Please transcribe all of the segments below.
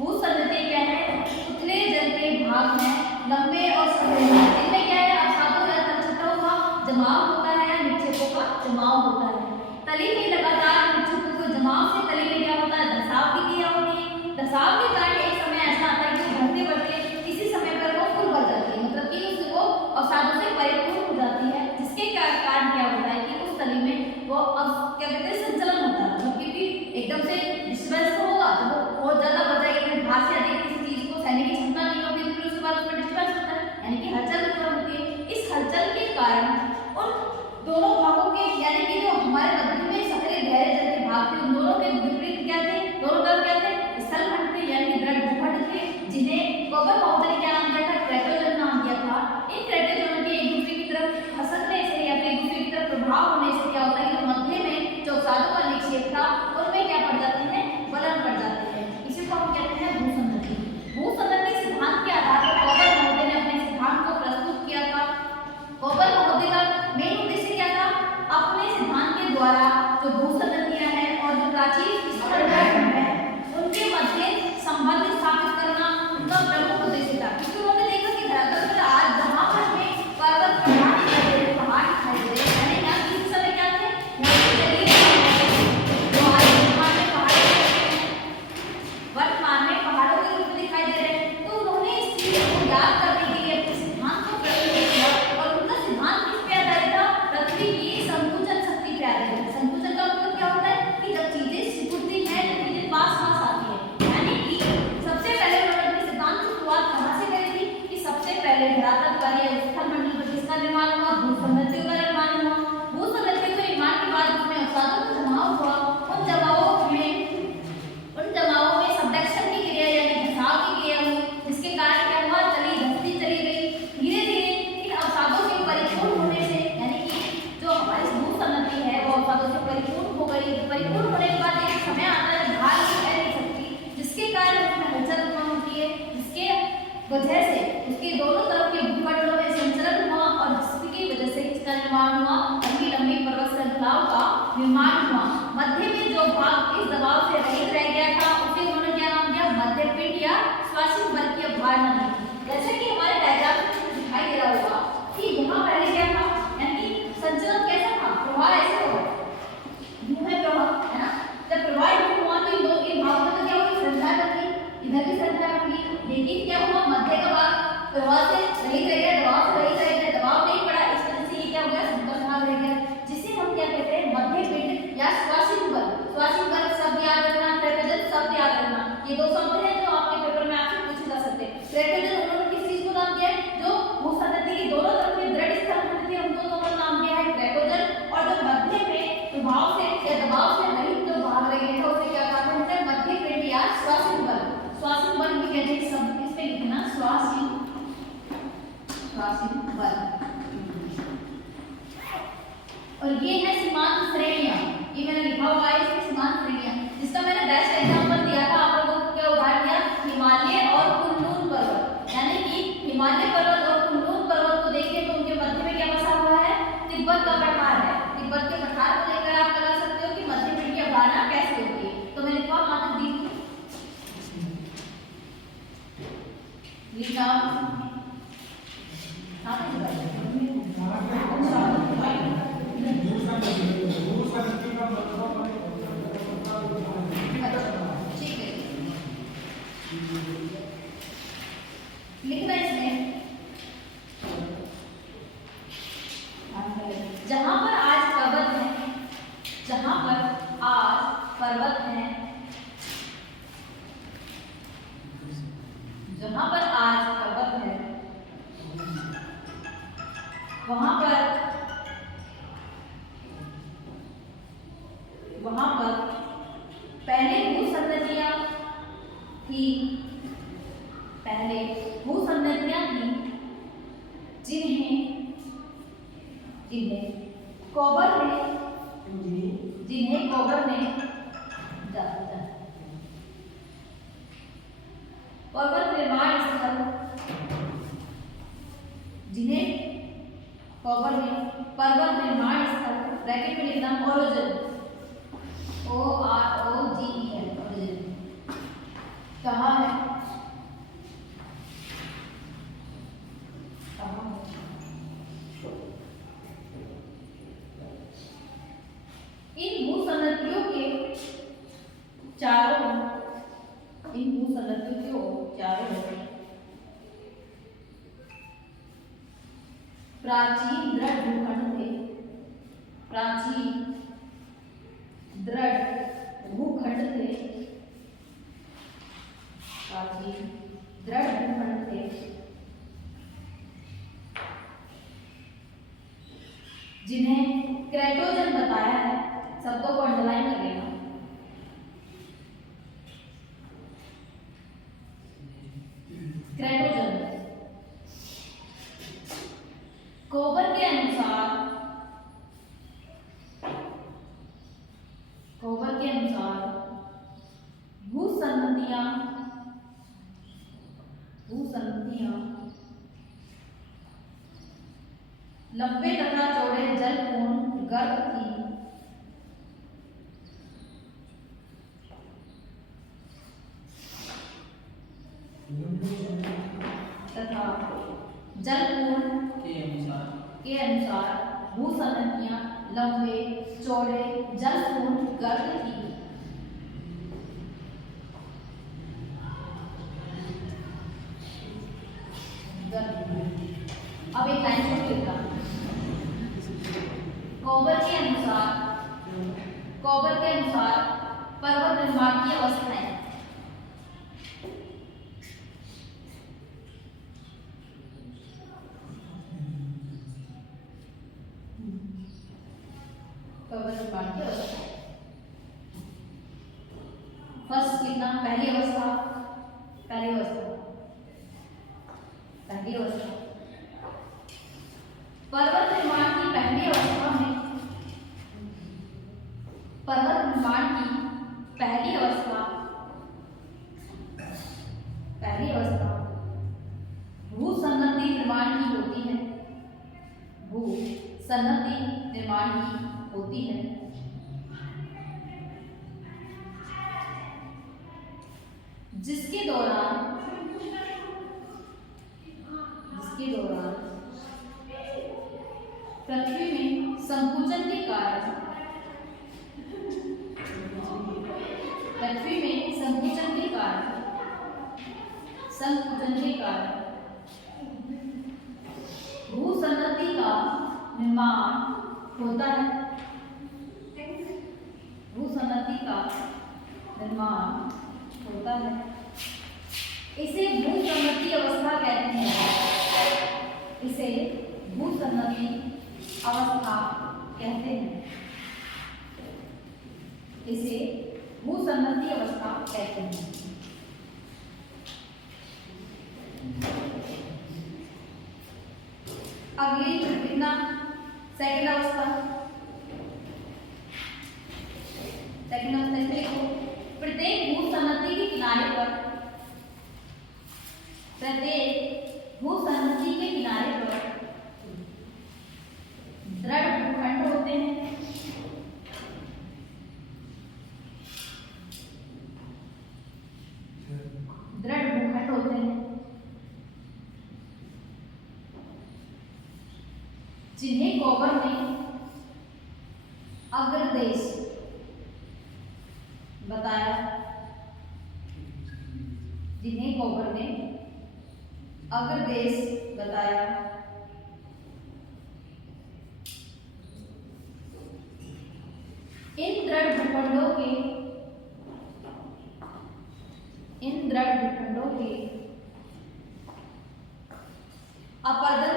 भूसंरचना क्या है? उतले जल के भाग हैं, लंबे और संघने। इनमें क्या है? अवसादों या तलछटों का जमाव होता है या निक्षेपों का जमाव होता है। तली में लगातार निक्षेपों के जमाव से तली में क्या होता है? धसाव की क्रिया होती है। धसाव के कारण एक समय ऐसा आता है कि बढ़ते बढ़ते किसी समय पर वो फुल भर जाती है, मतलब कि उससे वो अवसादों से परिपूर्ण हो जाती है, जिसके कारण क्या होता है कि उस तली में वो क्या कहते हैं? संचलन होता है, मतलब क्योंकि एकदम से डिस्टर्बेंस तो होगा, जब वो बहुत ज्यादा बढ़ जाएगी, अपने भार से अधिक किसी चीज को सहने की क्षमता नहीं होगी, तो फिर उसके बाद उसमें डिस्टर्बेंस होता है, यानी कि हलचल उत्पन्न होती है। इस हलचल के कारण उन दोनों भागों के, यानी कि जो हमारे मध्य में सक्रिय गहरे जल के भाग थे, उन दोनों के विपरीत क्या थे? दोनों तरफ क्या थे? स्थलखंड थे, यानी कि दृढ़ भूखंड थे, जिन्हें कोबरमाउथ ने क्या नाम दिया था? क्रेटोजन नाम दिया था। इन क्रेटोजनों के एक दूसरे की तरफ खसकने से या फिर एक दूसरे की तरफ प्रभाव होने से क्या होता है कि मध्य में जो अवसादों का निक्षेप था उनमें क्या पड़ जाते हैं? बलन पड़ जाते हैं। इसी को हम कहते हैं भूसंरचना। भूसंरचना सिद्धांत के आधार पर कोबरमाउथ ने अपने सिद्धांत को प्रस्तुत किया था। कोबरमाउथ का मेन उद्देश्य क्या था? अपने सिद्धांत के द्वारा जो भूसंरचना है और जो प्राचीन स्थलखंड है उनके मध्य संबंध स्थापित करना उनका प्रमुख उद्देश्य था, क्योंकि उन्होंने देखा कि धरातल पर आज जहां पर हमें पर्वत पहाड़ दिखाई दे रहे, पहाड़ दिखाई दे रहे, यानी यहाँ किसी समय क्या थे? वर्तमान में पहाड़ों के रूप में दिखाई दे रहे हैं। तो उन्होंने इस चीज को याद करने के लिए अपने सिद्धांत को प्रस्तुत किया, और उनका सिद्धांत किस पे आधारित था? पृथ्वी की संकुचन शक्ति पे आधारित है। संकुचन का मतलब क्या होता है? कि जब चीजें सिकुड़ती हैं, जब चीजें पास पास आती है, यानी कि सबसे पहले उन्होंने अपने सिद्धांत की शुरुआत कहाँ से करी थी? कि सबसे पहले धरातल पर या स्थलमंडल पर किसका निर्माण हुआ? भूसंरचना का निर्माण हुआ। भूसंरचना के निर्माण के बाद उसमें अवसादों का जमाव हुआ। उन जमावों में सबडक्शन की क्रिया यानी घसाव की क्रिया हुई, जिसके कारण क्या हुआ? तली धंसती चली गई। धीरे धीरे इन अवसादों के परिपूर्ण होने से, यानी कि जो हमारी भूसंरचना है वो अवसादों से परिपूर्ण हो गई। परिपूर्ण होने के बाद एक समय आता है भार रह नहीं सकती, जिसके कारण उसमें हलचल उत्पन्न होती है, जिसके वजह से उसके दोनों तरफ के भूखंडों में संचलन हुआ, और जिसकी वजह से इसका निर्माण हुआ, लंबी लंबी पर्वत श्रृंखलाओं का निर्माण हुआ। मध्य में जो भाग इस दबाव से रहित रह गया था उसे उन्होंने क्या नाम दिया? मध्यपिंड या स्वाशिक बल की अवधारणा दी। जैसे कि हमारे डायग्राम में दिखाई दे रहा होगा कि यहाँ पहले क्या था, यानी संचलन कैसा था? प्रवाह ऐसे होगा, यूं है प्रवाह, है ना? जब प्रवाह यूं हुआ तो इन भागों में तो क्या हुई? श्रृंखला बनी, इधर भी श्रृंखला बनी, लेकिन क्या हुआ? मध्य का भाग प्रवाह से रहित रह गया, दबाव से रहित रह गया, दबाव नहीं पड़ा, इस वजह से ये क्या हो गया? समतल भाग रह गया, जिसे हम क्या कहते हैं? मध्यपिंड या स्वाशिक बल। स्वाशिक बल शब्द याद रखना, क्रेटोजन शब्द याद रखना, ये दो शब्द हैं जो आपके पेपर में आपसे पूछे जा सकते हैं। क्रेटोजन उन्होंने किस चीज को नाम दिया है? जो भूसंरचना की दोनों तरफ में दृढ़ स्थलखंड थे उनको तो उन्होंने नाम दिया है क्रेटोजन, और जो मध्य में प्रभाव से या दबाव से रहित जो भाग रह गया था उसे क्या कहा था? मध्यपिंड या स्वाशिक बल। स्वाशिक बल भी कहते हैं, शब्द इस पे लिखना, स्वाशिक बल। और ये है सीमांत श्रेणियां, ये मैंने लिखा हुआ है इसमें सीमांत श्रेणियां, जिसका मैंने बेस्ट एग्जांपल दिया था आप लोगों को। क्या उदाहरण दिया? हिमालय और कुनलुन पर्वत, यानी कि हिमालय पर्वत और कुनलुन पर्वत को देखिए तो उनके मध्य में क्या बसा हुआ है? तिब्बत का पठार है। तिब्बत के पठार को लेकर आप लगा सकते हो कि मध्यपिंड की अवधारणा कैसे होती है। तो मैंने कहा मात्र दी लिखना इसमें, जहां पर आज पर्वत है, जहां पर आज पर्वत है, जहां पर आज पर्वत है, वहां पर पहले भूसंरचना थी, जिन्हें कोबर ने पर्वत निर्माण स्थल, जिन्हें कोबर ने पर्वत निर्माण स्थल ब्रैकेट में लिखना ओरोजन, OROGEN, ओरोजन कहा है। प्राचीन दृढ़ भूखंड थे। प्राचीन दृढ़ भूखंड थे। प्राचीन दृढ़ भूखंड थे जिन्हें क्रेटोजन बताया है। शब्दों को अंडरलाइन कर लेना। क्रेटोजन कोबर के अनुसार भूसंनतियां लंबे तथा चौड़े जलपूर्ण गर्त थी। तथा जलपूर्ण के अनुसार भूसंनतियां लंबे चौड़े जलपूर्ण गर्त थी। अब एक लाइन छोड़ देता। कोबर के अनुसार पर्वत निर्माण की अवस्थाएं। पर्वत निर्माण की अवस्था फर्स्ट कितना पहली अवस्था पर्वत निर्माण की पहली अवस्था में भूसंनति निर्माण की होती है। भूसंनति निर्माण की होती है जिसके दौरान पृथ्वी में संकुचन के कारण भूसंनति का निर्माण होता है। इसे भूसंनति अवस्था कहते हैं। अगली कितना सेकंड अवस्था देखो। प्रत्येक भूसंनति के किनारे पर दृढ़ भूखंड होते हैं। जिन्हें कोबर ने अग्रदेश बताया। इन दृढ़ भूखंडों के अपर्दन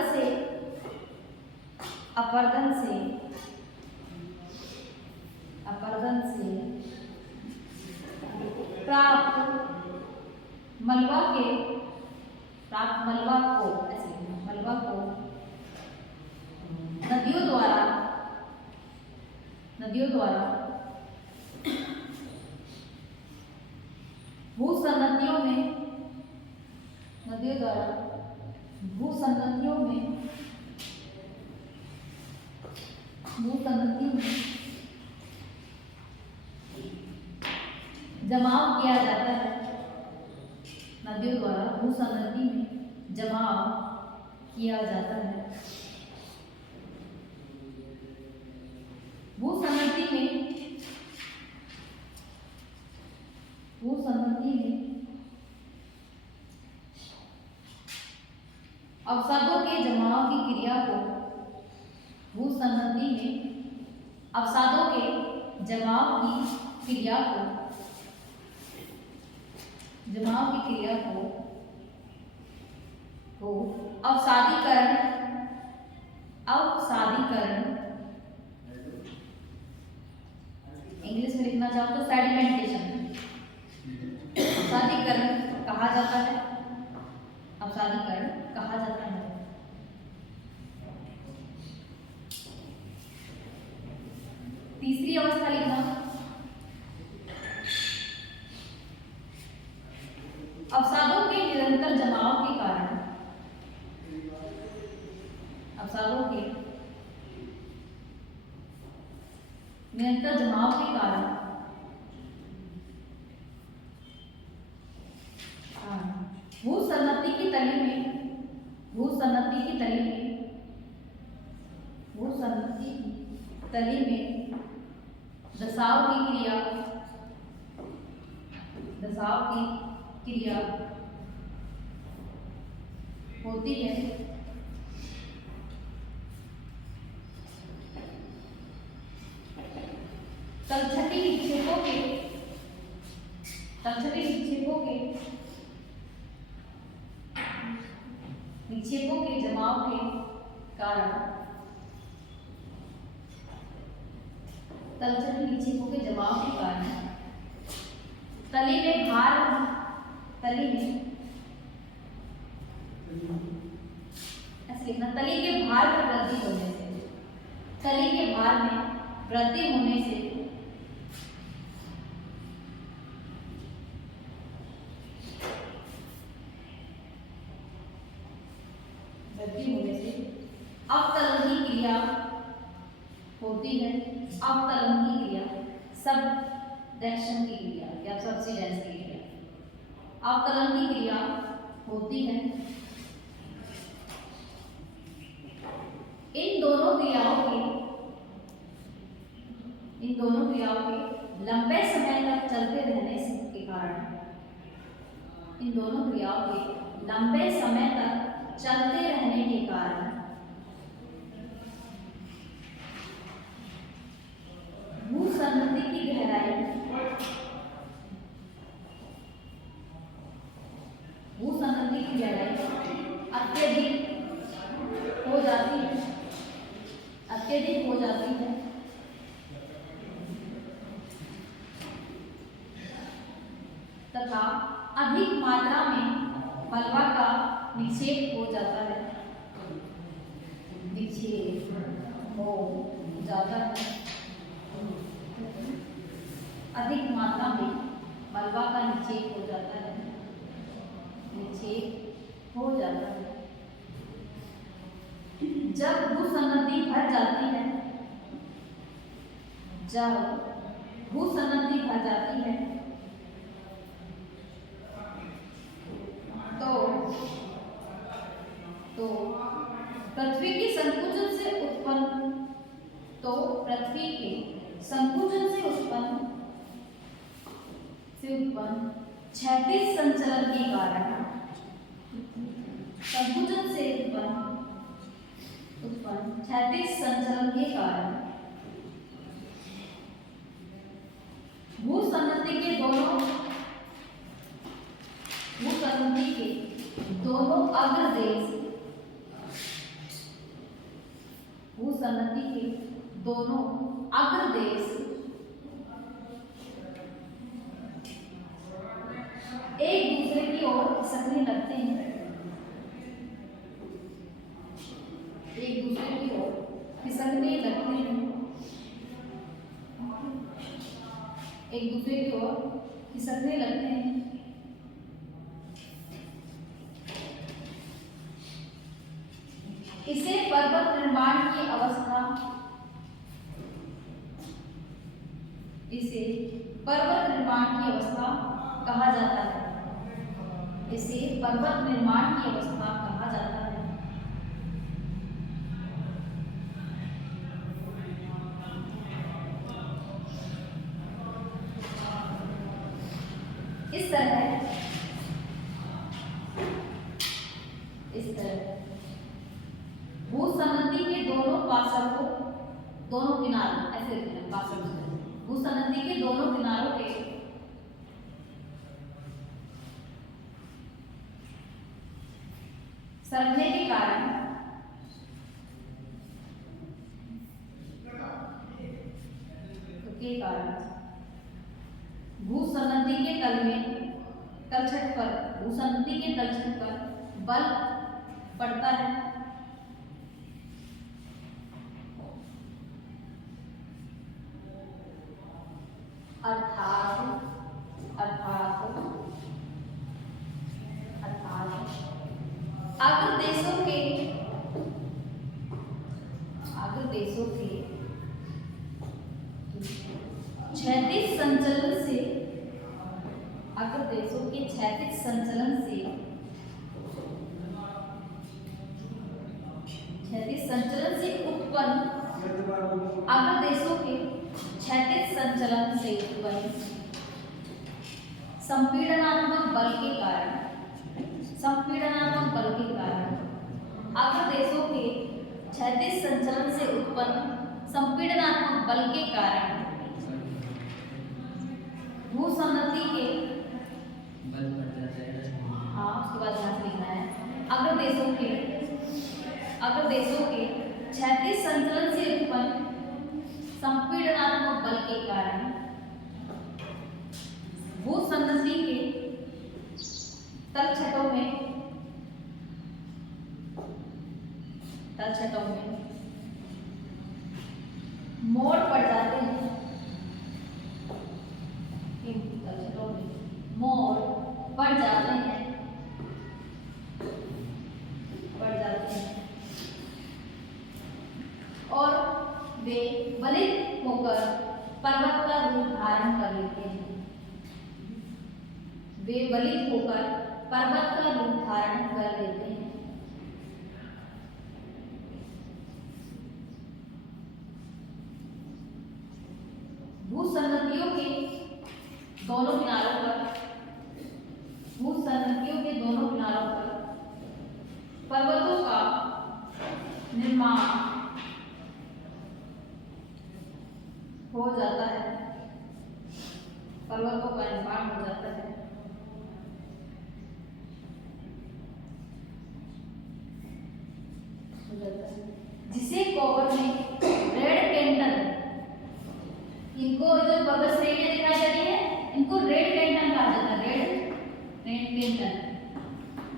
से प्राप्त मलबा को नदियों द्वारा भूसंनतियों में जमाव किया जाता है। नदियों द्वारा भूसंनति में जमाव किया जाता है। भूसंनति में अवसादों के जमाव की क्रिया को भूसंहति में अवसादों के जमाव की क्रिया को अवसादीकरण इंग्लिश में लिखना चाहो तो सेडिमेंटेशन, अवसादीकरण कहा जाता है। तीसरी अवस्था लिखना, अवसादों के निरंतर जमाव के कारण भूसंहति की तली में दसाव की क्रिया होती है। तलछटी निक्षेपों के जमाव के कारण तली में तली के भार में वृद्धि होने से अवतरण की क्रिया होती है। अवतरण की क्रिया सबडक्शन की क्रिया या सबसिडेंस की क्रिया, अवतरण की क्रिया होती है। इन दोनों क्रियाओं के लंबे समय तक चलते रहने के कारण भूसंहति की गहराई अत्यधिक हो जाती है तथा अधिक मात्रा में मलबा का निक्षेप हो जाता है। अधिक मात्रा में मलबा का निक्षेप हो जाता है। जब भूसंहति भर जाती है तो पृथ्वी के संकुचन से उत्पन्न क्षैतिज संचलन के कारण भूसंहति के दोनों अग्रदेश एक दूसरे की ओर खिसकने लगते हैं। इसे पर्वत निर्माण की अवस्था कहा जाता है। इस तरह भूसंहति के दोनों पार्श्व को, दोनों किनारों, ऐसे लिखना है पार्श्व, भूसंनति के दोनों किनारों के सरकने के कारण भूसंनति के तलछट पर, भूसंनति के तलछट पर बल पड़ता है, अर्थात अग्र देशों के क्षैतिज संचलन से, अग्र देशों के क्षैतिज संचलन से उत्पन्न, अग्र देशों के क्षैतिज संचलन से उत्पन्न संपीड़नात्मक बल के कारण, अग्र देशों के क्षैतिज संचलन से उत्पन्न संपीड़नात्मक बल के कारण भूसंनति के, हाँ उसके बाद ध्यान लिखना है, अग्र देशों के क्षैतिज संचलन से उत्पन्न संपीड़नात्मक बल के कारण भूसंनति के तलछटों में मोड़ पड़ जाते हैं, तलछटों में मोड़ पड़ जाते हैं, और वे बलित होकर पर्वत का रूप धारण कर लेते हैं, वे बलित होकर पर्वत का रूप धारण कर लेते हैं। भूसंनतियों के दोनों किनारों पर, पर्वतों का निर्माण हो जाता है, जिसे कोवर में रेड कैंटन, इनको जो पर्वत श्रेणियां दिखाई जा रही है इनको रेड कैंटन कहा जाता है, रेड कैंटन,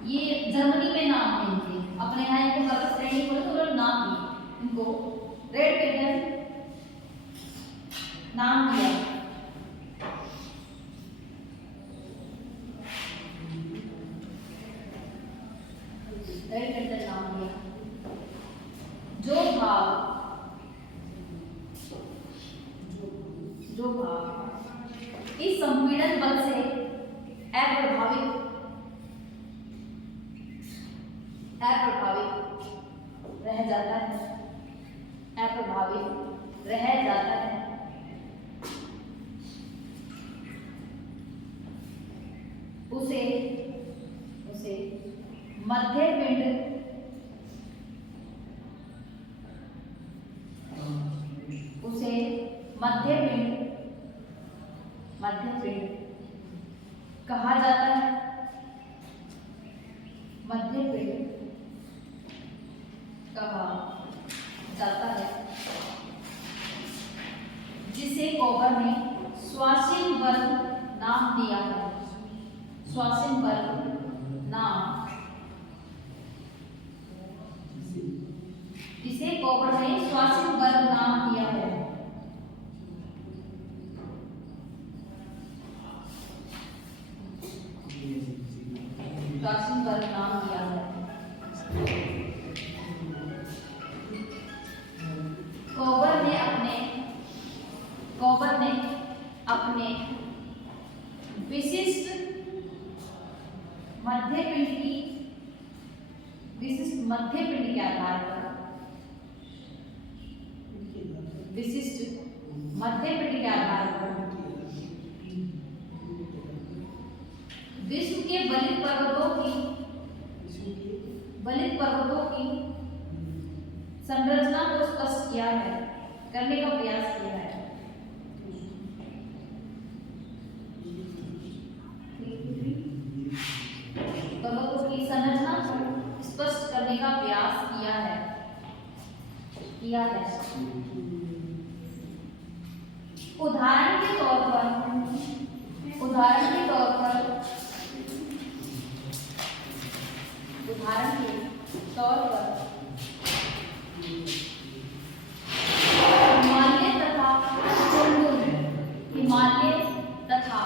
ये जर्मनी में नाम है इनके, अपने यहाँ इनको पर्वत श्रेणी बोले तो लोग नाम दिए, इनको रेड कैंटन नाम दिया। रेड कैंटन नाम दिया। जो भाग इस संपीड़न बल से अप्रभावित रह जाता है, उसे मध्य पिंड कहा जाता है, मध्य पिंड कहा जाता है, जिसे कोवर ने श्वासीन बल नाम दिया है, श्वासीन बल नाम, जिसे कोवर ने श्वासीन बल नाम दिया है। श्वासीन बल नाम दिया है। कोवर ने अपने विशिष्ट मध्य पिंड के आधार पर, विश्व के बलित पर्वतों की संरचना को स्पष्ट किया है, करने का प्रयास किया है। पर्वतों की संरचना को स्पष्ट करने का प्रयास किया है। उदाहरण के तौर पर हिमालय तथा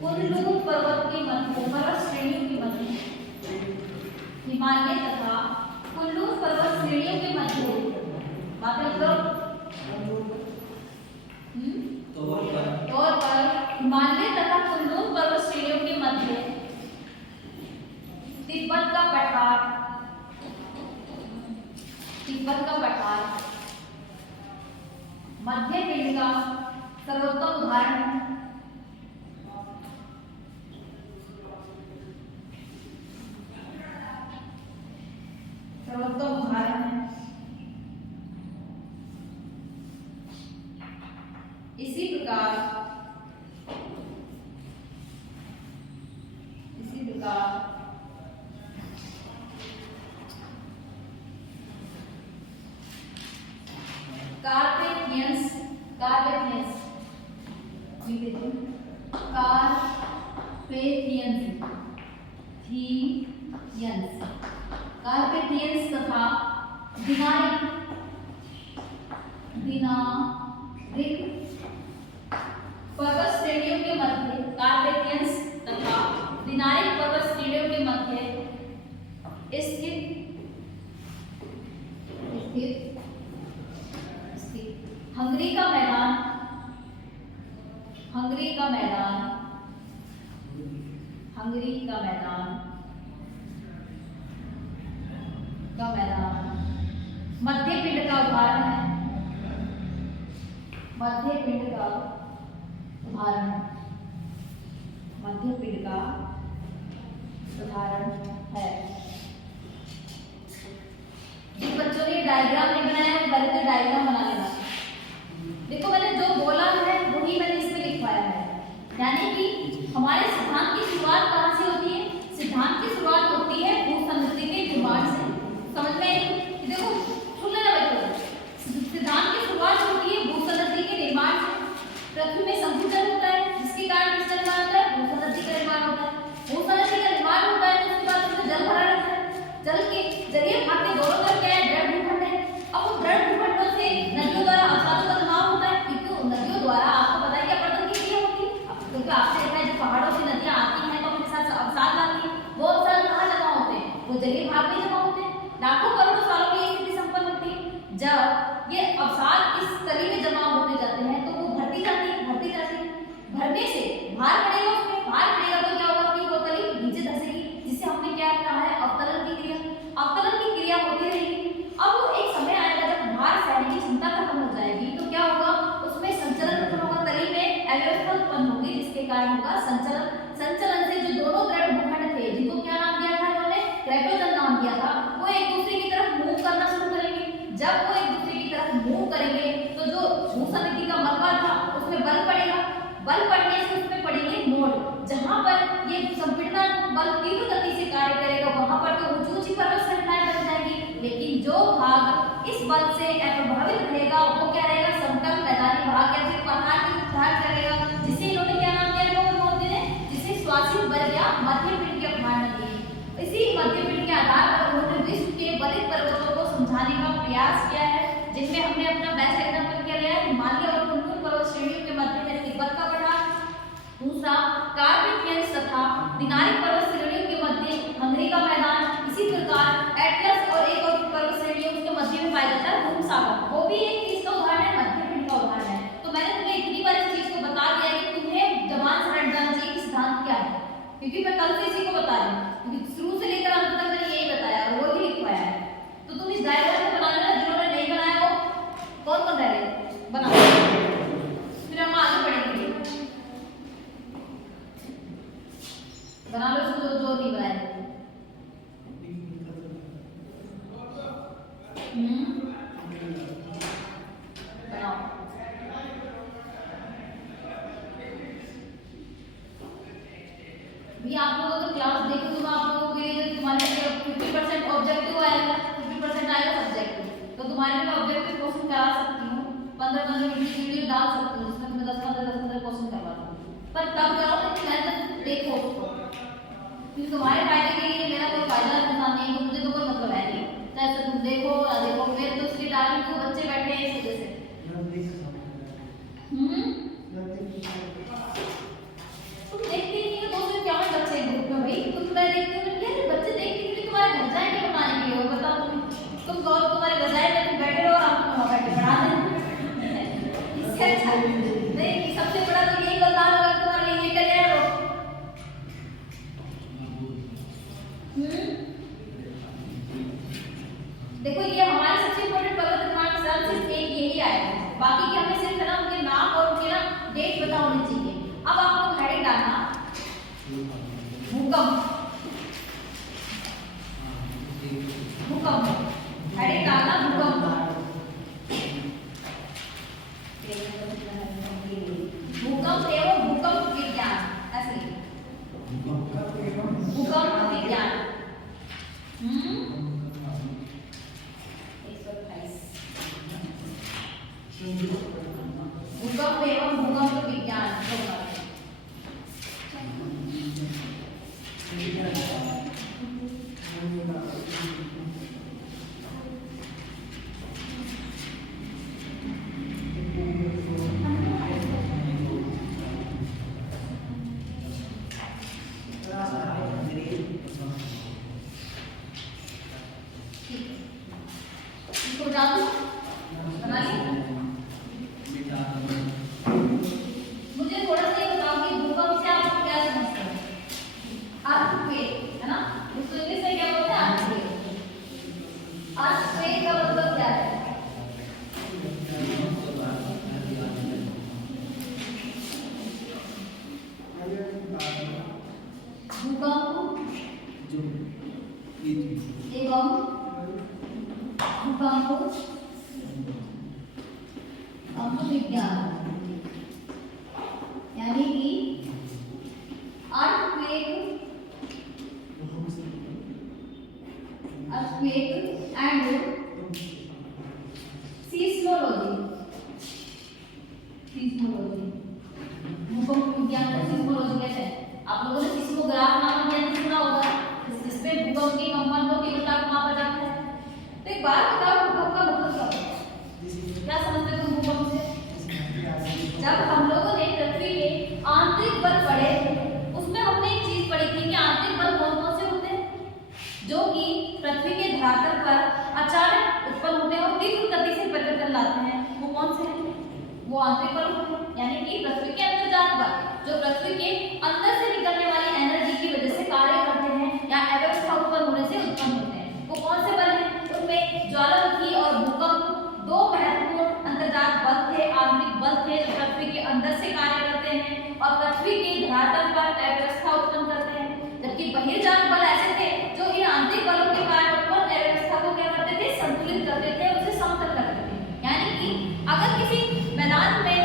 कुनलुन पर्वत के मध्य पर्वत श्रेणियों के मध्य हिमालय तथा कुनलुन पर्वत श्रेणियों के मध्य मतलब तौर पर हिमालय तथा कुनलुन पर्वत श्रेणियों के मध्य तिब्बत का पठार मध्य पिंड का सर्वोत्तम उदाहरण है। इसी प्रकार कार्पेथियंस तथा दिनारिक पर्वत श्रेणियों के मध्य स्थित हंगरी का मैदान मध्य पिंड का उदाहरण है। जिन बच्चों ने डायग्राम नहीं बनाया वो पहले तो डायग्राम बना लेना। देखो मैंने जो बोला है वही मैंने इसमें लिखवाया है। यानी कि हमारे सिद्धांत की शुरुआत कहाँ से होती है? सिद्धांत की शुरुआत होती है भूसंस्कृति के निर्माण से। समझ में आई? देखो सुन लेना बच्चों, सिद्धांत की शुरुआत होती है भूसंस्कृति के निर्माण से। पृथ्वी में संकुचन होता है जिसके कारण किसका निर्माण होता है? भूसंस्कृति का निर्माण होता है। भूसंस्कृति का निर्माण होता है तो उसके बाद उसमें जल भरा रहता है। जल के जरिए भागते दोनों तरफ क्या है? दृढ़ भूखंड है। अब उन दृढ़ भूखंडों से नदियों द्वारा अवसादों का जमाव होता है, क्योंकि उन नदियों द्वारा आपको पता है क्या अपरदन की क्रिया होती है। क्योंकि आपने देखा है जब पहाड़ों से नदियां आती हैं तो अपने साथ अवसाद लाती है। वो अवसाद कहाँ जमा होते हैं? वो जगह भाग में जमा होते हैं। लाखों करोड़ों सालों में ये स्थिति संपन्न होती है। जब ये अवसाद इस तली में जमा होते जाते हैं तो वो भरती जाती है। भरने से भार पड़ेगा, उसमें भार पड़ेगा तो क्या होगा कि वो तली नीचे धंसेगी, जिसे हमने क्या कहा है? अवतरण की क्रिया होती रहेगी। अब एक समय आएगा जब भार सहने की क्षमता खत्म हो जाएगी तो क्या होगा? उसमें संचलन उत्पन्न होगा, तली में अव्यवस्था उत्पन्न होगी, जिसके कारण होगा संचलन से जो दोनों दृढ़ भूखंड थे जिनको क्या नाम दिया था इन्होंने? क्रेटोजन नाम दिया था, वो एक दूसरे की तरफ मूव करना शुरू करेंगे। जब वो एक दूसरे की तरफ मूव करेंगे तो जो भूसंस्कृति का मलबा था उसमें बल पड़ेगा। बल पड़ने से उसमें पड़ेंगे मोड़। जहां पर ये संपीड़न बल तीव्र गति से कार्य करेगा वहां पर तो ऊंची पर्वत श्रृंखलाएं बन जाएंगी, लेकिन जो भाग इस बल से अप्रभावित रहेगा वो क्या रहेगा? समतल मैदानी भाग या फिर पहाड़ की भाग रहेगा, जिसे इन्होंने क्या नाम दिया? बोलते हैं जिसे स्वासित बल या मध्य पिंड के अवधारणा दी। इसी मध्य पिंड के आधार पर उन्होंने विश्व के बलित पर्वतों को समझाने का प्रयास किया है, जिनमें हमने अपना बेस्ट एग्जांपल क्या लिया है? हिमालय और कुनलुन पर्वत श्रेणियों के मध्य में तिब्बत का पठार। दूसरा कार्पेथियंस तथा दिनारिक पर्वत श्रेणियों के मध्य हंगरी का मैदान। इसी प्रकार एटलस और एक और पर्वत श्रेणियों के मध्य में पाया जाता है भूमसागर, वो भी एक चीज का उदाहरण है, मध्य पिंड का उदाहरण है। तो मैंने तुम्हें इतनी बार इस चीज को बता दिया कि तुम्हें जबान से रट जाना चाहिए कि सिद्धांत क्या है, क्योंकि मैं कल से इसी को बता रही हूँ, क्योंकि शुरू से लेकर अंत तक मैंने यही बताया और वो ही लिखवाया है। तो तुम इस डायग्राम को बना लेना, जिन्होंने नहीं बनाया वो कौन रह गए बना, फिर हम आगे बढ़ेंगे। बना लो जो नहीं बनाए। भी आप लोगों को क्लास देखो तो मैं आप लोगों के लिए तुम्हारे 50% ऑब्जेक्टिव आएगा, 50% आएगा सब्जेक्टिव, तो तुम्हारे लिए मैं ऑब्जेक्टिव क्वेश्चन करा सकती हूँ, 15-15 मिनट की वीडियो डाल सकती हूँ जिसमें तुम्हें 10-15 क्वेश्चन करवा दूँ, पर तब करो लेकिन मेहनत देखो उसको, क्योंकि तुम्हारे फायदे के लिए मेरा कोई फायदा नुकसान नहीं है, मुझे तो कोई मतलब है नहीं, चाहे तुम देखो ना देखो, मेरे तो इसलिए डाली क्यों बच्चे बैठे हैं इस वजह से। तुम देखते नहीं हो 200 क्या बच्चे ग्रुप में भाई, तुम मैं देखती हूँ क्या बच्चे देखते हैं तुम्हारे घर जाएंगे बताने के लिए, बताओ तुम कहो तुम्हारे घर जाएंगे तुम बैठे रहो और हम वहाँ बैठे पढ़ा दें, इससे अच्छा नहीं, सबसे बड़ा तो यही बदलाव होगा तुम्हारे लिए ये कर रहे हो। देखो ये हमारे सबसे इम्पोर्टेंट पगत निर्माण सर सिर्फ एक यही आएगा, बाकी के हमें सिर्फ है ना उनके नाम और उनके ना डेट पता होनी चाहिए। अब आप लोग हेडिंग डालना भूकंप, भूकंप हेडिंग डालना भूकंप, भूकंप एवं भूकंप विज्ञान, ऐसे भूकंप विज्ञान। 128 भूकंप एवं भूकंप विज्ञान। मुझे थोड़ा सा ये बताओ कि भूकंप से आप क्या समझते हैं? अर्थक्वेक है ना, उसको इंग्लिश में क्या बोलते हैं? अर्थक्वेक। अर्थक्वेक का मतलब क्या है? भूकंप एवं भूकंप विज्ञान, यानी कि अर्थक्वेक एंड सीस्मोलॉजी, भूकंप विज्ञान को सीस्मोलॉजी कहते हैं। आप लोगों ने सीस्मोग्राफ नाम अध्ययन सुना होगा, जिसपे भूकंप के कंपनों की मात्रा को मापा जाता है। तो एक बात बताओ भूकंप का मतलब क्या होता है? क्या समझते हो तुम भूकंप से? जब हम लोगों ने पृथ्वी के आंतरिक बल पढ़े, उसमें हमने एक चीज पढ़ी थी कि आंतरिक बल कौन कौन से होते हैं, जो कि पृथ्वी के धरातल पर अचानक उत्पन्न होते हैं और तीव्र गति से परिवर्तन लाते हैं, वो कौन से हैं? वो आंतरिक बल होते हैं, यानी कि पृथ्वी के अंतर्जात बल, जो पृथ्वी के अंदर से निकलने वाली एनर्जी की वजह से कार्य करते हैं या अव्यवस्था उत्पन्न होने से उत्पन्न होते हैं, वो कौन से बल हैं? उनमें ज्वालामुखी और भूकंप दो महत्वपूर्ण अंतर्जात बल थे, आंतरिक बल थे, जो पृथ्वी के अंदर से कार्य करते हैं और पृथ्वी के धरातल पर अव्यवस्था उत्पन्न करते हैं, जबकि बहिर्जात बल ऐसे थे जो इन आंतरिक बलों के कारण उत्पन्न अव्यवस्था को क्या करते थे? संतुलित करते थे, उसे समतल करते थे। यानी कि अगर किसी मैदान में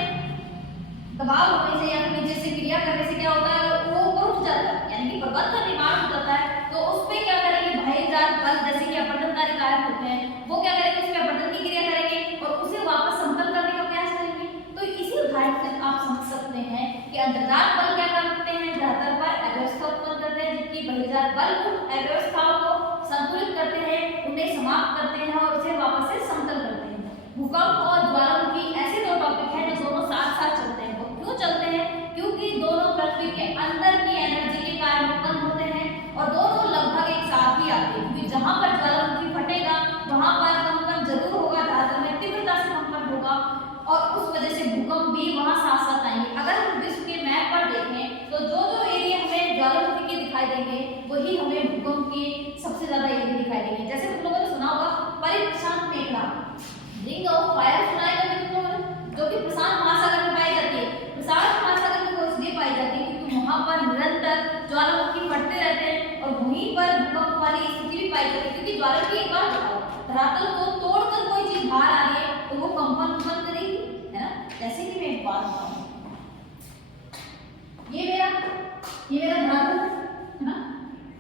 दबाव होने से या नीचे से क्रिया करने से क्या होता है, वो ऊपर उठ जाता है, यानी कि पर्वत का निर्माण हो जाता है, तो उस पे क्या करेंगे? बहिर्जात बल जैसे कि अपवर्तनकारी कारक होते हैं, वो क्या करेंगे? उसमें अपवर्तन की क्रिया करेंगे और उसे वापस समतल करने का प्रयास करेंगे। तो इसी उदाहरण से आप समझ सकते हैं कि अंतर्जात बल क्या करते हैं? धरातल पर अव्यवस्था उत्पन्न करते हैं, जबकि बहिर्जात बल उन अव्यवस्थाओं को संतुलित करते हैं, उन्हें समाप्त करते हैं और उसे वापस से समतल करते हैं। भूकंप और ज्वालामुखी ऐसे दो टॉपिक हैं जो दोनों साथ साथ चलते हैं। वो क्यों चलते हैं? क्योंकि दोनों पृथ्वी के अंदर की एनर्जी के कारण उत्पन्न होते हैं और दोनों लगभग एक साथ ही आते हैं, क्योंकि जहां पर ज्वालामुखी फटेगा वहां पर कंपन जरूर होगा, धरातल में तीव्रता से कंपन होगा और उस वजह से भूकंप भी वहां साथ साथ आएंगे। अगर हम विश्व के मैप पर देखें तो जो जो एरिया हमें ज्वालामुखी के दिखाई देंगे वही हमें भूकंप के सबसे ज्यादा एरिया दिखाई देंगे। जैसे तुम लोगों ने सुना होगा परिप्रशांत मेखला, रिंग ऑफ फायर सुना है कभी तुम लोगों ने, जो कि प्रशांत महासागर में पाई जाती है। प्रशांत महासागर में वो इसलिए पाई जाती है क्योंकि वहां पर निरंतर ज्वालामुखी फटते रहते हैं और वहीं पर भूकंप वाली स्थिति भी पाई जाती है, क्योंकि ज्वालामुखी एक बार बताओ धरातल को तोड़कर कोई चीज बाहर आ रही है तो वो कंपन उत्पन्न करेगी, है ना। जैसे कि मैं एक बात बताऊं, ये मेरा धरातल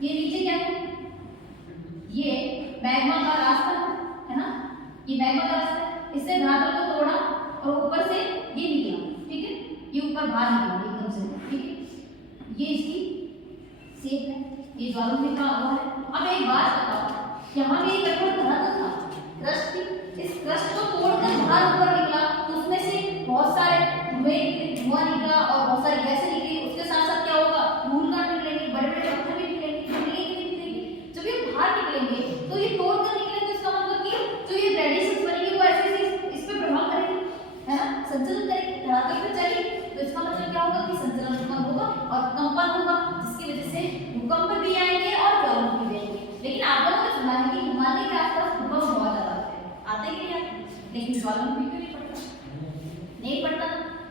ये नीचे क्या है, ये मैग्मा का रास्ता है ना, ये मैग्मा का रास्ता है, इससे धरातल को तोड़ा और ऊपर से ये निकला, ठीक है, ये ऊपर बाहर निकला एकदम से, ठीक है, ये इसकी शेप है, ये ज्वालामुखी का वो है। अब एक बात बताओ, यहाँ पे एक कठोर धरातल था, क्रस्ट थी, इस क्रस्ट को तोड़कर बाहर ऊपर निकला तो उसमें से बहुत सारे धुआं निकला और बहुत सारी गैसें निकली, उसके साथ साथ क्या होगा, धूल कण निकलेंगे, बड़े बड़े पत्थर भी निकलेंगे, जब ये बाहर निकलेंगे तो ये तोड़कर निकलेंगे, इसका मतलब कि जो ये रेडिएशन बनेगी वो ऐसे इस पे प्रभाव करेगी, है ना, संचलन करेगी, धरातल पे चलेगी, तो इसका मतलब क्या होगा कि संचलन उत्पन्न होगा और कंपन होगा, जिसकी वजह से भूकंप भी आएंगे और ज्वालामुखी भी आएंगे। लेकिन आप लोगों ने सुना है कि हिमालय के आसपास भूकंप बहुत ज्यादा आते हैं कि नहीं, लेकिन ज्वालामुखी क्यों नहीं पड़ता, नहीं पड़ता,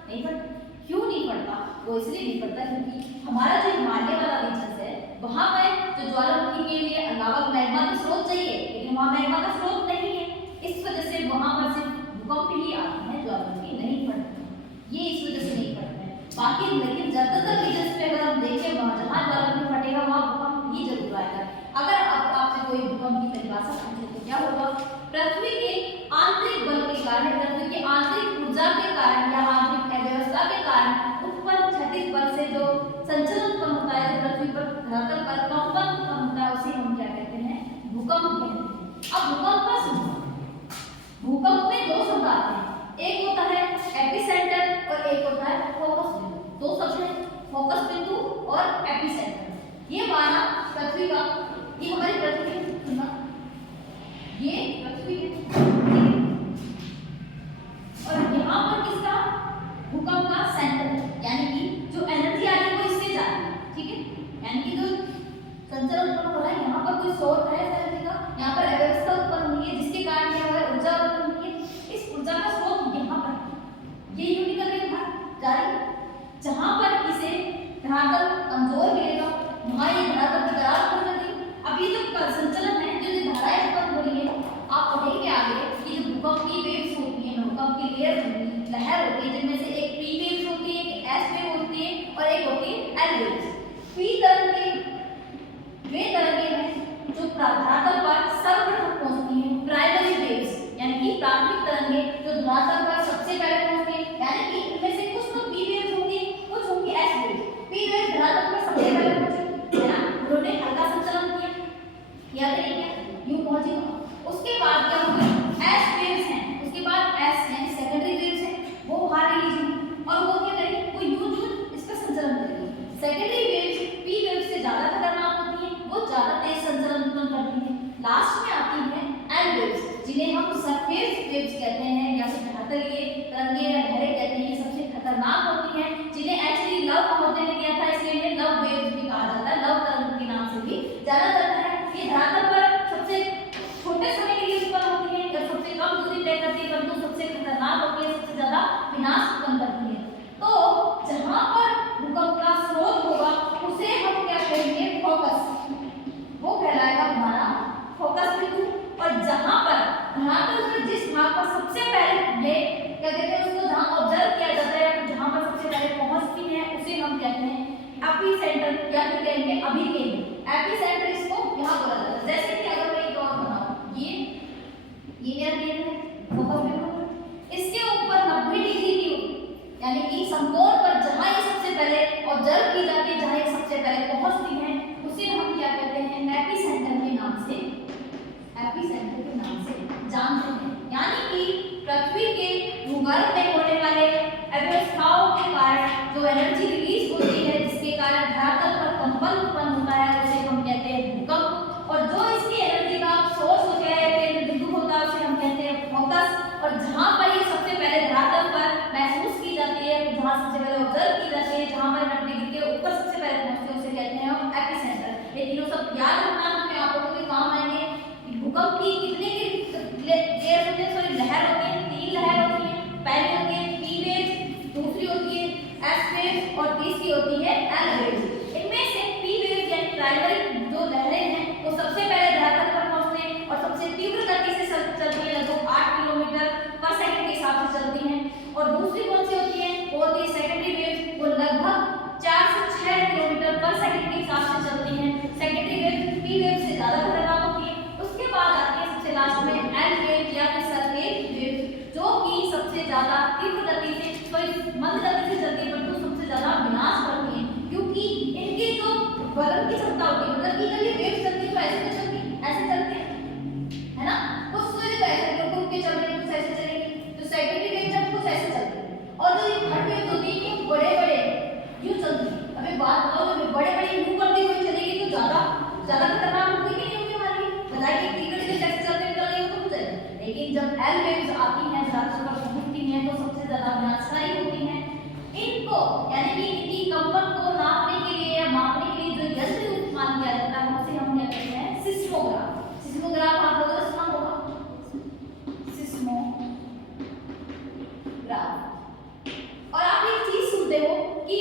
नहीं पड़ता, क्यों नहीं पड़ता, वो इसलिए नहीं पड़ता क्योंकि हमारा जो हिमालय वाला रीजन है वहां पर जो ज्वालामुखी के लिए अलावा मैग्मा का स्रोत चाहिए, लेकिन वहां मैग्मा का स्रोत नहीं है, इस वजह से वहां पर सिर्फ भूकंप ही आते हैं, ज्वालामुखी नहीं पड़ती, ये इस वजह से नहीं पड़ते हैं। बाकी लेकिन ज्यादातर रीजन पे अगर हम देखें वहां जहां ज्वालामुखी फटेगा वहां भूकंप ही जरूर आएगा। अगर अब आपसे कोई भूकंप की परिभाषा पूछे तो क्या होगा, पृथ्वी के आंतरिक बल के कारण, पृथ्वी की आंतरिक ऊर्जा के कारण या आंतरिक अव्यवस्था के कारण उत्पन्न क्षैतिज बल से जो संचलन उत्पन्न होता है, जो पृथ्वी पर धरातल पर कंपन उत्पन्न होता है, उसे हम क्या कहते हैं, भूकंप कहते हैं। अब भूकंप का शब्द, भूकंप में दो शब्द आते हैं, एक होता है एपिसेंटर और एक होता है फोकस बिंदु, दो शब्द हैं, फोकस बिंदु और एपिसेंटर। ये माना पृथ्वी का, ये हमारी पृथ्वी है, ये पृथ्वी है और यहाँ पर किसका, भूकंप का सेंटर है, यानी कि जो एनर्जी आ रही है वो इससे जा रही है, ठीक है, यानी कि जो संचलन उत्पन्न हो रहा है यहाँ पर कोई स्रोत है एनर्जी का, यहाँ पर अव्यवस्था उत्पन्न हुई है जिसके कारण क्या हुआ है, ऊर्जा उत्पन्न हुई है, इस ऊर्जा का स्रोत यहाँ पर ये यूं निकल रही है जा रही है, जहाँ पर इसे धरातल कमजोर मिलेगा वहाँ ये धरातल की दरार उत्पन्न होगी। अब ये जो संचलन है, जो धाराएं उत्पन्न हो रही है, आप पढ़ेंगे आगे कि जो भूकंप की वेव्स होती है, भूकंप की लहर होती है, जिनमें से एक पी वेव्स होती है, एक एस वेव होती है और एक होती है एल वेव्स। पी तरंगे वे तरंगे हैं जो धरातल पर सर्वप्रथम पहुंचती हैं, प्राइमरी वेव्स यानी कि प्राथमिक तरंगे जो धरातल पर सबसे पहले पहुंचती हैं, यानी कि इनमें से कुछ तो पी वेव्स होंगी, कुछ होंगी एस वेव्स। पी वेव धरातल पर सबसे पहले पहुंची है ना, उन्होंने हल्का संचलन किया, याद रखिए यूं पहुंची, उसके बाद क्या होगा, एस वेव्स हैं, उसके बाद एस यानी सेकेंडरी वेव्स हैं, वो बाहर रिलीज होंगी और वो क्या करेंगी, वो यूं इस पर संचलन करेंगी। सेकेंडरी वेव्स पी वेव्स से ज्यादा खतरनाक होती हैं, वो ज्यादा तेज संचलन उत्पन्न करती हैं। लास्ट में आती हैं एल वेव्स, जिन्हें हम सरफेस वेव्स कहते हैं या फिर धरातलीय तरंगे या लहरें कहते हैं, ये सबसे खतरनाक होती हैं, जिन्हें एक्चुअली लव मोदी ने दिया था, इसलिए इन्हें लव वेव्स भी कहा जाता है, लव तरंग के नाम से भी जाना जाता है। ये धरातल पर सबसे छोटे समय के लिए उत्पन्न होती है या सबसे कम दूरी तय करती है, परंतु सबसे खतरनाक होती है, सबसे ज्यादा विनाश उत्पन्न करती है। तो जहां पर भूकंप का स्रोत होगा उसे हम क्या कहेंगे, फोकस, वो कहलाएगा हमारा फोकस बिंदु। और जहां पर धरातल पर जिस भाग पर सबसे पहले ये क्या कहते हैं, उसको जहां ऑब्जर्व किया जाता है, जहां पर सबसे पहले पहुंचती है, उसे हम कहते हैं एपिसेंटर या फिर कहेंगे अभिकेंद्र। एपिसेंटर इसको यहाँ बोला जाता है। जैसे कि अगर मैं एक और बनाऊं, ये मेरा केंद्र है, फोकस बिंदु, इसके ऊपर 90 डिग्री की यानी कि समकोण पर जहां ये सबसे पहले ऑब्जर्व की जाती है, जहां ये सबसे पहले पहुंचती है, उसे हम क्या कहते हैं, एपिसेंटर के नाम से, एपिसेंटर के नाम से जानते हैं। यानी कि पृथ्वी के भूगर्भ में होने वाले अव्यवस्थाओं के कारण जो एनर्जी रिलीज होती है, जिसके कारण धरातल पर कंपन उत्पन्न होता है, उसे हम कहते हैं भूकंप। और जो इसकी एनर्जी का सोर्स होता है, केंद्र बिंदु होता है, उसे हम कहते हैं फोकस। और जहां पर ये सबसे पहले धरातल पर महसूस की जाती है, जहां सबसे पहले ऑब्जर्व की जाती है, जहां पर 90 डिग्री के ऊपर सबसे पहले पहुंचते हैं, उसे कहते हैं हम एपिसेंटर। ये तीनों सब याद रखना, हमें आप लोगों के काम आएंगे। भूकंप की कितने की लहर होती है, 3 लहर होती है। पहली होती है पी वेव्स, दूसरी होती है एस वेव्स और तीसरी होती है एल वेव्स। इनमें से पी वेव्स यानी प्राइमरी जो लहरें हैं, वो सबसे पहले धरातल पर पहुंचते हैं और सबसे तीव्र गति से चलती है, लगभग 8 किलोमीटर पर सेकंड के हिसाब से चलती हैं। और दूसरी कौन सी होती है, वो होती है सेकेंडरी वेव्स, वो लगभग 4 से 6 किलोमीटर पर सेकंड के हिसाब से चलती हैं। सेकेंडरी वलन की क्षमता होती है, मतलब कि जब ये वेव चलती है तो ऐसे तो चलती ऐसे चलते है ना, कुछ तो देखो ऐसे रुक के चल रही है, कुछ ऐसे चलेगी, तो सेकेंडरी वेव जब कुछ ऐसे चलती है, और जो ये थर्ड वेव होती है ये बड़े बड़े यूं चलती है। अबे बात बताओ, जब बड़े बड़े यूं करती हुई चलेगी तो ज्यादा ज्यादा खतरनाक होगी कि नहीं होगी हमारे लिए, बताइए तीसरे से जैसे चलते निकल रही हो तो कुछ है। लेकिन जब एल वेव्स आती हैं धरातल पर पहुंचती हैं तो सबसे ज्यादा विनाशकारी होती हैं। इनको यानी कि इनकी कंपन को नापने के लिए या मापने के लिए जो यंत्र इस्तेमाल किया जाता है उसे हम क्या कहते हैं, सिस्मोग्राफ। सिस्मोग्राफ आप लोगों ने सुना होगा, सिस्मोग्राफ। और आप एक चीज सुनते हो कि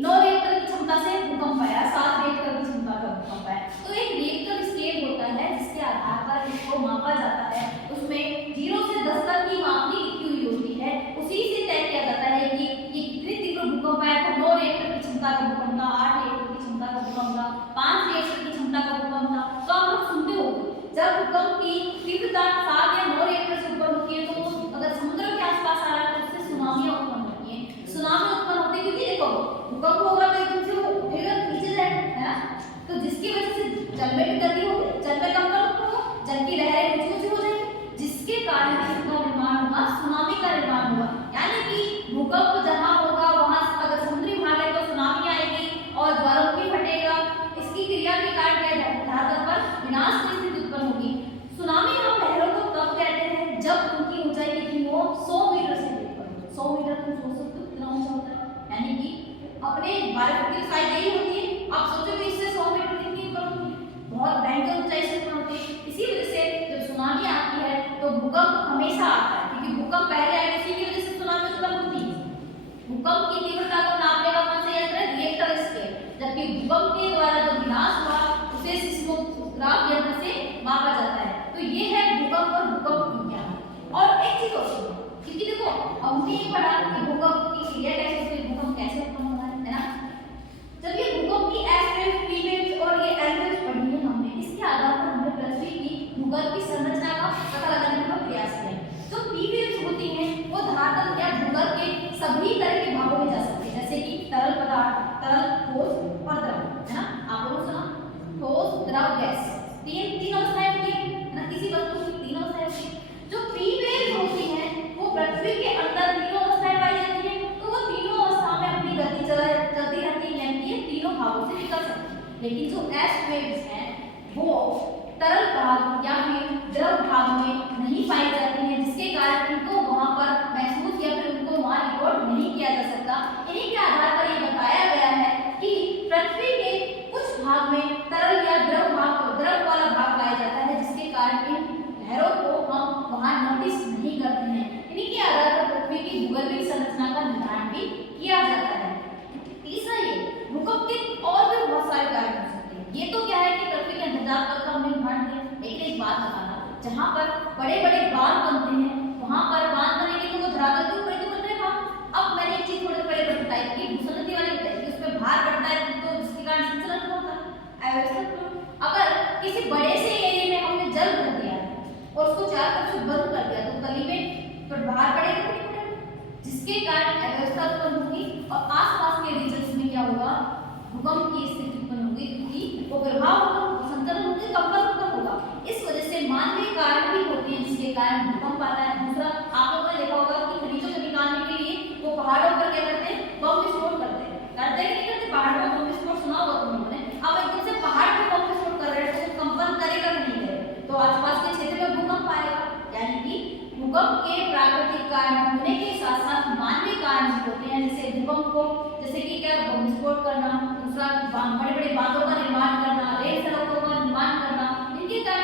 9 रिएक्टर की क्षमता से भूकंप आया, 7 रिएक्टर की क्षमता का भूकंप आया, तो एक रिएक्टर स्केल होता है जिसके आधार पर इसको मापा जाता है, उसमें 0 से 10 तक की मापनी लिखी हुई होती है, उसी से तय किया जाता है कि ये कितनी तीव्र भूकंप आया था। 9 रिएक्टर की क्षमता का भूकंप था, 8 रिएक्टर की क्षमता का भूकंप था, 5 रिएक्टर की क्षमता का भूकंप था। तो आप लोग सुनते हो जब भूकंप की तीव्रता 7 या 9 रिएक्टर से ऊपर होती है तो अगर समुद्र के आसपास आ रहा है तो उससे सुनामियां उत्पन्न होती है। सुनामी उत्पन्न होती है क्योंकि देखो भूकंप होगा तो एकदम से वो उठेगा नीचे जाएगा, है ना, तो जिसकी वजह से जल में भी गति होगी, जल में कंपन उत्पन्न होगा, जल की लहरें ऊंची ऊंची हो जाएंगी, जिसके कारण इसका निर्माण होगा, सुनामी का निर्माण होगा। यानी कि भूकंप जहां होगा वहां अगर समुद्री भाग है तो सुनामी आएगी और ज्वालामुखी फटेगा, इसकी क्रिया के कारण क्या धरातल पर विनाश की स्थिति उत्पन्न होगी। सुनामी हम लहरों को कब कहते हैं, जब उनकी ऊंचाई कितनी हो, 100 मीटर से ऊपर। 100 मीटर तुम सोच सकते हो कितना ऊंचा होता है, यानी कि अपने भारत की ऊंचाई यही होती है, आप सोचो कि इससे 100 मीटर कितनी ऊपर होती है, बहुत भयंकर ऊंचाई से ऊपर होती है। इसी वजह से जब सुनामी आती है तो भूकंप हमेशा आता है, क्योंकि भूकंप पहले आएगा, इसी की वजह से सुनामी उत्पन्न होती है। भूकंप की तीव्रता को नापने का कौन सा यंत्र है, रिएक्टर स्केल, जबकि भूकंप के द्वारा जो विनाश हुआ उसे सिस्मोग्राफ यंत्र से मापा जाता है। तो ये है भूकंप और भूकंप विज्ञान। और एक चीज और सुनो, क्योंकि देखो हमने ये पढ़ा कि भूकंप की क्रिया कैसे होती है, भूकंप कैसे उत्पन्न होता है ना, जब ये भूकंप की एस वेव्स, पी वेव्स और ये एल वेव्स पढ़ी है हमने, इसके आधार पर हमने पृथ्वी की भूगर्भ की संरचना का पता लगाने का प्रयास किया। जो पी वेव्स होती हैं वो धरातल या भूगर्भ के सभी तरह के भागों में जा सकती है, जैसे कि तरल पदार्थ, तरल, ठोस और द्रव, है ना, आप लोगों ने सुना ठोस, द्रव, गैस, तीन अवस्थाएं होती है ना, किसी वस्तु की 3 अवस्थाएं होती है। जो पी वेव्स होती हैं वो पृथ्वी के अंदर 3 अवस्थाएं पाई जाती है, तो वो तीनों अवस्थाओं में अपनी गति चलती रहती है, यानी ये तीनों भागों से निकल सकती है। लेकिन जो एस वेव्स हैं वो तरल भाग या फिर द्रव भाग में नहीं पाई जाती हैं, जिसके कारण इनको वहां पर महसूस या फिर उनको वहां रिकॉर्ड नहीं किया जा सकता। इन्हीं के आधार पर ये बताया गया है कि पृथ्वी के कुछ भाग में तरल या द्रव वाला भाग पाया जाता है, जिसके कारण इन लहरों को हम वहां नोटिस नहीं करते हैं। इन्हीं के आधार पर पृथ्वी की भूगर्भीय संरचना का निर्धारण भी किया जाता है। तीसरा ये भूकंप के और भी बहुत सारे कारण हो सकते हैं। ये तो क्या है कि पृथ्वी के अंतर्जाल तक का हमने निर्माण किया, लेकिन एक बात बताना, जहां पर बड़े बड़े बांध बनते हैं वहां पर बांध बनेंगे तो वो धरातल के ऊपर तो बन रहे बांध। अब मैंने एक चीज थोड़ी पहले बताई कि भूस्खलन नदी वाली बताई कि उसमें भार बढ़ता है तो जिसके कारण संचलन होता है। अगर किसी बड़े से एरिया में हमने जल भर दिया और उसको चारों तरफ से बंद कर दिया तो तली में भार पड़ेगा कि नहीं पड़ेगा, जिसके कारण अव्यवस्था उत्पन्न होगी और आसपास के रीजन्स में क्या होगा, भूकंप की स्थिति उत्पन्न होगी, क्योंकि वो प्रभाव होगा, संचलन होगा, कंपन उत्पन्न होगा। इस वजह से मानवीय कारण भी होते हैं जिसके कारण भूकंप आता है। दूसरा, आप लोगों ने देखा होगा कि खनिजों को निकालने के लिए वो पहाड़ों पर क्या करते हैं, बम विस्फोट करते हैं कि नहीं करते, पहाड़ पर बम विस्फोट सुना होगा तुम लोगों ने। अब एकदम से पहाड़ पर बम विस्फोट कर रहे हैं तो कंपन करेगा कि नहीं करेगा, तो आसपास के क्षेत्र में भूकंप आएगा। यानी कि भूकंप के प्राकृतिक कारण होने के साथ साथ मानवीय कारण भी होते हैं, जैसे भूकंप को, जैसे कि क्या, बम विस्फोट करना, दूसरा बड़े बड़े बांधों का निर्माण करना, रेल सड़कों का निर्माण करना, इनके कारण